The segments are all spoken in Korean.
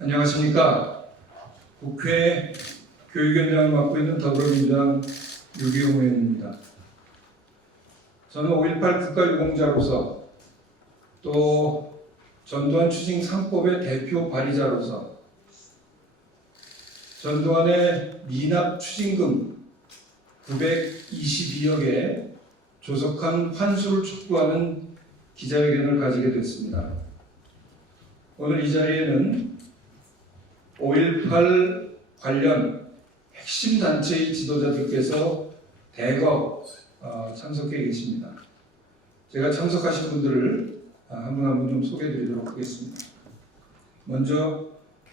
안녕하십니까. 국회 교육위원장을 맡고 있는 더불어민주당 유기용 의원입니다. 저는 5.18 국가유공자로서 또 전두환 추징 3법의 대표 발의자로서 전두환의 미납 추징금 922억에 조속한 환수를 촉구하는 기자회견을 가지게 됐습니다. 오늘 이 자리에는 5.18 관련 핵심 단체의 지도자들께서 대거 참석해 계십니다. 제가 참석하신 분들을 한 분 한 분 좀 소개해 드리도록 하겠습니다. 먼저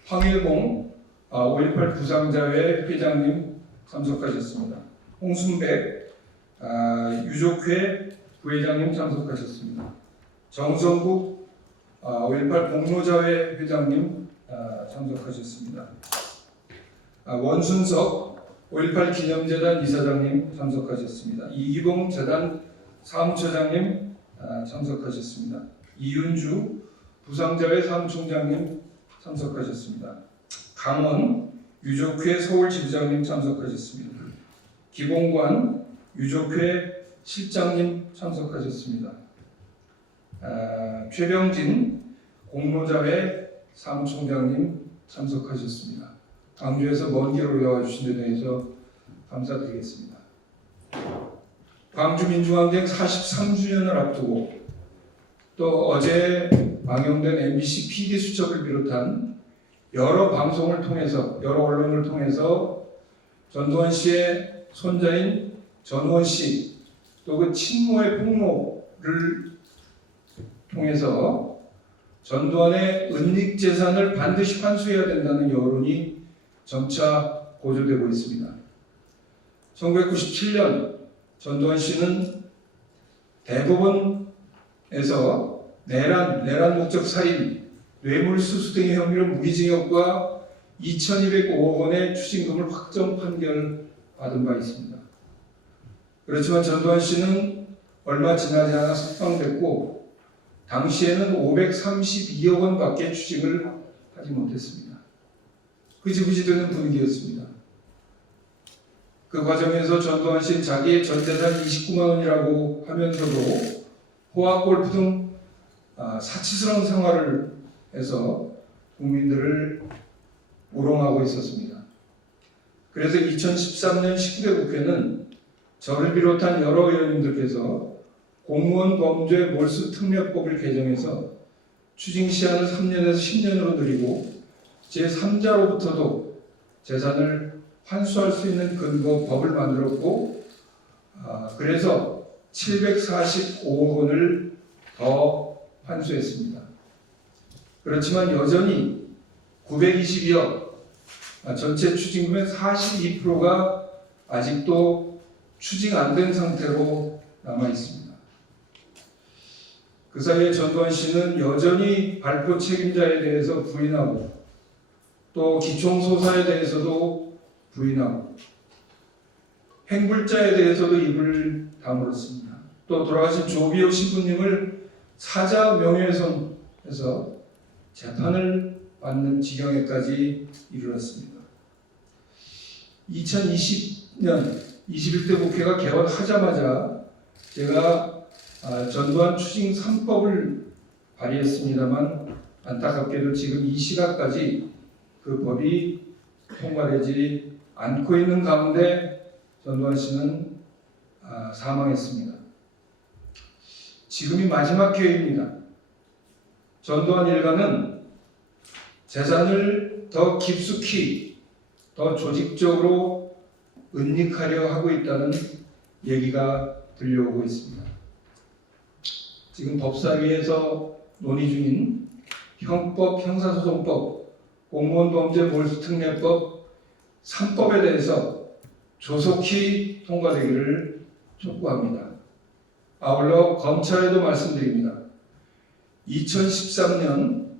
황일봉 5.18 부상자회 회장님 참석하셨습니다. 홍순백 유족회 부회장님 참석하셨습니다. 정성국 5.18 공로자회 회장님 참석하셨습니다. 원순석 5.18 기념재단 이사장님 참석하셨습니다. 이기봉 재단 사무처장님 참석하셨습니다. 이윤주 부상자회 사무총장님 참석하셨습니다. 강원 유족회 서울지부장님 참석하셨습니다. 기봉관 유족회 실장님 참석하셨습니다. 최병진 공로자회 사무총장님 참석하셨습니다. 광주에서 먼 길 올라와 주신 데 대해서 감사드리겠습니다. 광주 민주항쟁 43주년을 앞두고 또 어제 방영된 MBC PD수첩을 비롯한 여러 방송을 통해서 여러 언론을 통해서 전두환 씨의 손자인 전우원 씨 또 그 친모의 폭로를 통해서 전두환의 은닉 재산을 반드시 환수해야 된다는 여론이 점차 고조되고 있습니다. 1997년 전두환 씨는 대법원에서 내란 목적 살인, 뇌물수수 등의 혐의로 무기징역과 2,205억 원의 추징금을 확정 판결받은 바 있습니다. 그렇지만 전두환 씨는 얼마 지나지 않아 석방됐고 당시에는 532억 원밖에 추징을 하지 못했습니다. 흐지부지 되는 분위기였습니다. 그 과정에서 전두환 씨는 자기의 전재산 29만 원이라고 하면서도 호화골프 등 사치스러운 생활을 해서 국민들을 우롱하고 있었습니다. 그래서 2013년 19대 국회는 저를 비롯한 여러 의원님들께서 공무원 범죄 몰수 특례법을 개정해서 추징 시한을 3년에서 10년으로 늘리고 제3자로부터도 재산을 환수할 수 있는 근거 법을 만들었고 그래서 745억 원을 더 환수했습니다. 그렇지만 여전히 922억 전체 추징금의 42%가 아직도 추징 안 된 상태로 남아 있습니다. 그 사이에 전두환 씨는 여전히 발포 책임자에 대해서 부인하고 또 기총소사에 대해서도 부인하고 행불자에 대해서도 입을 다물었습니다. 또 돌아가신 조비오 신부님을 사자 명예훼손해서 재판을 받는 지경에까지 이르렀습니다. 2020년 21대 국회가 개원하자마자 제가 전두환 추징 3법을 발의했습니다만 안타깝게도 지금 이 시각까지 그 법이 통과되지 않고 있는 가운데 전두환 씨는 사망했습니다. 지금이 마지막 기회입니다. 전두환 일가는 재산을 더 깊숙이 더 조직적으로 은닉하려 하고 있다는 얘기가 들려오고 있습니다. 지금 법사위에서 논의 중인 형법, 형사소송법, 공무원범죄 몰수특례법 3법에 대해서 조속히 통과되기를 촉구합니다. 아울러 검찰에도 말씀드립니다. 2013년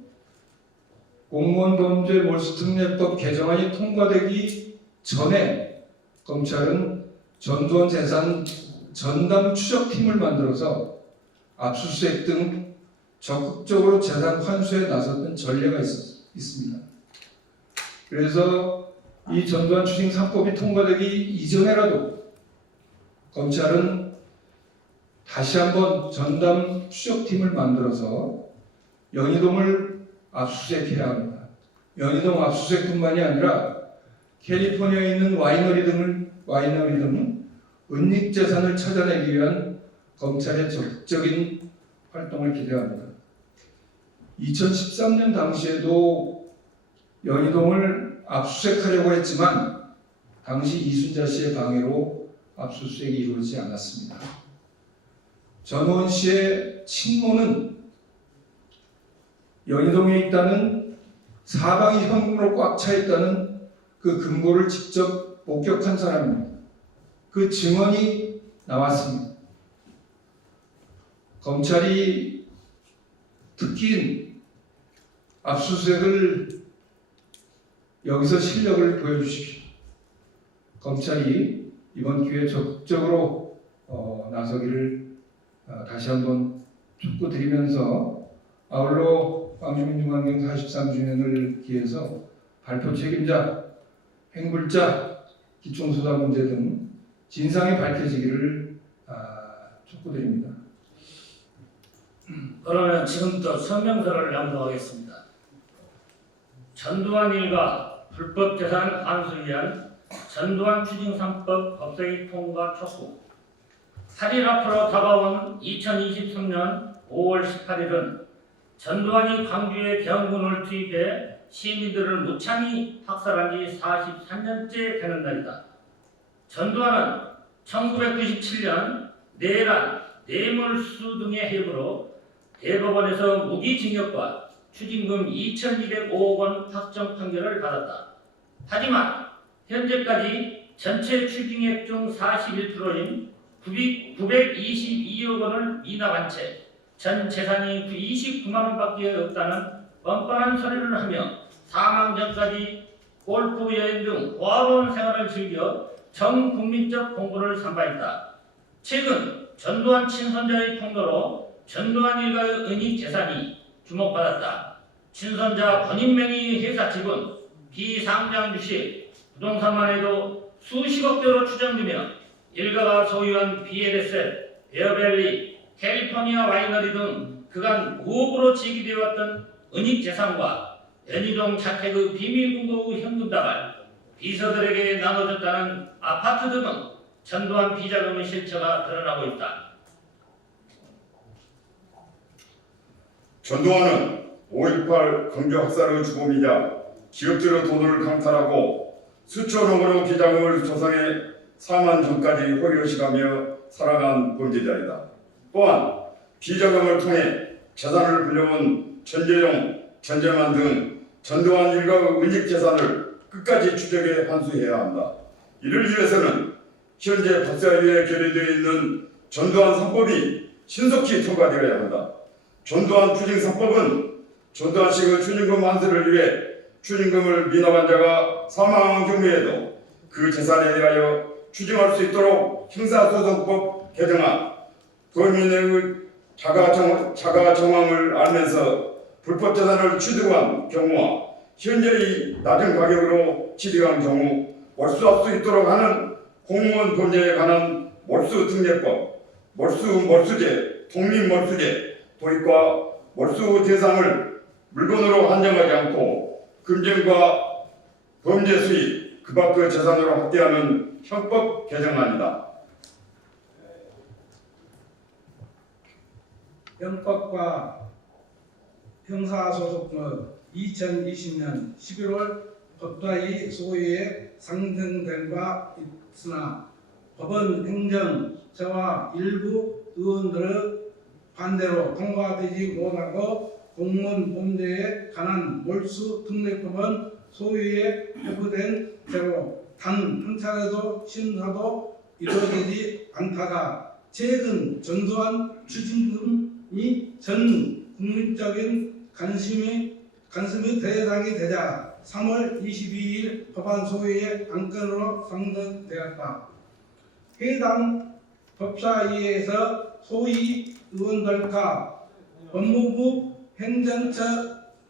공무원범죄 몰수특례법 개정안이 통과되기 전에 검찰은 전두환 재산 전담 추적팀을 만들어서 압수수색 등 적극적으로 재산 환수에 나섰던 전례가 있습니다. 그래서 이 전두환 추징 3법이 통과되기 이전에라도 검찰은 다시 한번 전담 추적팀을 만들어서 연희동을 압수수색해야 합니다. 연희동 압수수색뿐만이 아니라 캘리포니아에 있는 와이너리 등 은닉재산을 찾아내기 위한 검찰의 적극적인 활동을 기대합니다. 2013년 당시에도 연희동을 압수수색하려고 했지만 당시 이순자 씨의 방해로 압수수색이 이루어지지 않았습니다. 전우원 씨의 친모는 연희동에 있다는 사방이 현금으로 꽉 차 있다는 그 금고를 직접 목격한 사람입니다. 그 증언이 나왔습니다. 검찰이 특히 압수수색을 여기서 실력을 보여주십시오. 검찰이 이번 기회에 적극적으로 나서기를 다시 한번 촉구드리면서 아울러 광주민주항쟁 43주년을 기해서 발표 책임자, 행불자, 기총소사 문제 등 진상이 밝혀지기를 촉구드립니다. 그러면 지금부터 성명서를 낭독하겠습니다. 전두환 일가 불법재산 환수 위한 전두환 추징 3법 법사위 통과 촉구. 8일 앞으로 다가온 2023년 5월 18일은 전두환이 광주에 경군을 투입해 시민들을 무참히 학살한 지 43년째 되는 날이다. 전두환은 1997년 내란, 뇌물수 등의 해부로 대법원에서 무기징역과 추징금 2,205억 원 확정 판결을 받았다. 하지만 현재까지 전체 추징액 중 41%인 922억 원을 미납한 채 전 재산이 29만 원밖에 없다는 뻔뻔한 소리를 하며 사망 전까지 골프 여행 등 호화로운 생활을 즐겨 전 국민적 공부를 선바했다. 최근 전두환 친손자의 폭로로 전두환 일가의 은닉 재산이 주목받았다. 친손자 본인 명의 회사 지분, 비상장 주식, 부동산만 해도 수십억대로 추정되며 일가가 소유한 BLSL, 베어밸리, 캘리포니아 와이너리 등 그간 무업으로 제기되어 왔던 은닉 재산과 연희동 자택의 비밀금고 현금 다발, 비서들에게 나눠줬다는 아파트 등은 전두환 비자금의 실체가 드러나고 있다. 전두환은 5.18 광주 학살의 주범이자 기업들의 돈을 강탈하고 수천억 원의 비자금을 조성해 사망 전까지 호의호식하며 살아간 범죄자이다. 또한 비자금을 통해 재산을 불려온 전재용, 전재만 등 전두환 일가의 은닉 재산을 끝까지 추적해 환수해야 한다. 이를 위해서는 현재 법사위에 결의되어 있는 전두환 3법이 신속히 통과되어야 한다. 전두환 추징 3법은 전두환 씨의 추징금 환수를 위해 추징금을 미납한 자가 사망한 경우에도 그 재산에 대하여 추징할 수 있도록 형사소송법 개정안, 범인의 자가 정황을 알면서 불법 재산을 취득한 경우와 현재의 낮은 가격으로 취득한 경우 몰수할 수 있도록 하는 공무원 범죄에 관한 몰수특례법, 몰수제, 독립몰수제 도입과 몰수 대상을 물건으로 한정하지 않고 금전과 범죄 수익, 그 밖의 재산으로 확대하는 형법 개정안이다. 형법과 형사소송법 2020년 11월 법사위 소위에 상정된 바 있으나 법원 행정처와 일부 의원들의 반대로 통과되지 못하고 공무원 범죄에 관한 몰수특례법은 소위에 회부된 채로 단 한 차례도 심사도 이루어지지 않다가 최근 전두환 추징금이 전 국민적인 관심의 대상이 되자 3월 22일 법안 소위의 안건으로 상정되었다. 해당 법사위에서 소위 의원들과 법무부 행정처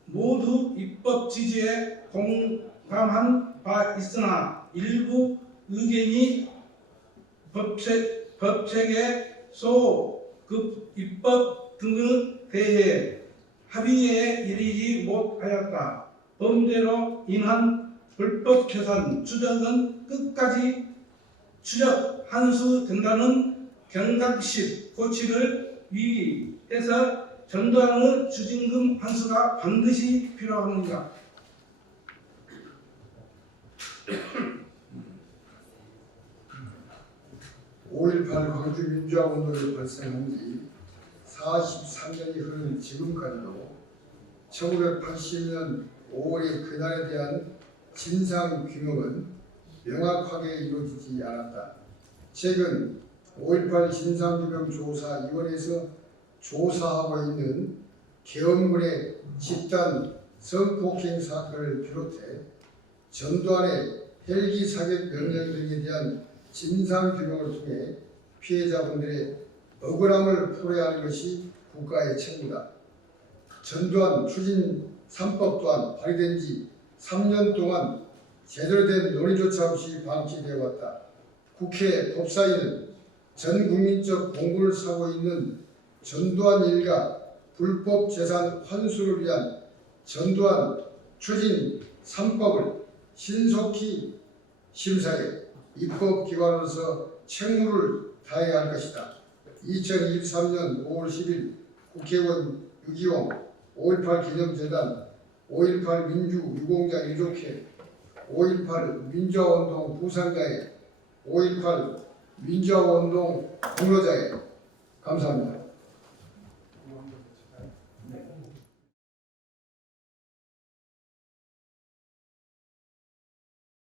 모두 모두 입법 지지에 공감한 바 있으나 일부 의견이 법체계 소급 입법 등에 대해 합의에 이르지 못하였다. 범죄로 인한 불법 재산 추적은 끝까지 추적 한수된다는 경각심 고치를 위해서 전두환의 추징금 환수가 반드시 필요합니다. 5.18 광주 민주화 운동이 발생한 지 43년이 흐른 지금까지도 1980년 5월의 그날에 대한 진상 규명은 명확하게 이루어지지 않았다. 최근 5.18 진상규명조사위원회에서 조사하고 있는 계엄군의 집단 성폭행 사건을 비롯해 전두환의 헬기 사격 명령 등에 대한 진상규명을 통해 피해자분들의 억울함을 풀어야 하는 것이 국가의 책무다. 전두환 추진 3법 또한 발의된 지 3년 동안 제대로 된 논의조차 없이 방치되어 왔다. 국회 법사위는 전 국민적 공분을 사고 있는 전두환 일가 불법 재산 환수를 위한 전두환 추진 3법을 신속히 심사해 입법기관으로서 책무를 다해야 할 것이다. 2023년 5월 10일 국회의원 유기용 5.18 기념재단 5.18 민주유공자 유족회 5.18 민주화운동 부상자회 5.18 민주화운동 공로자회 감사합니다.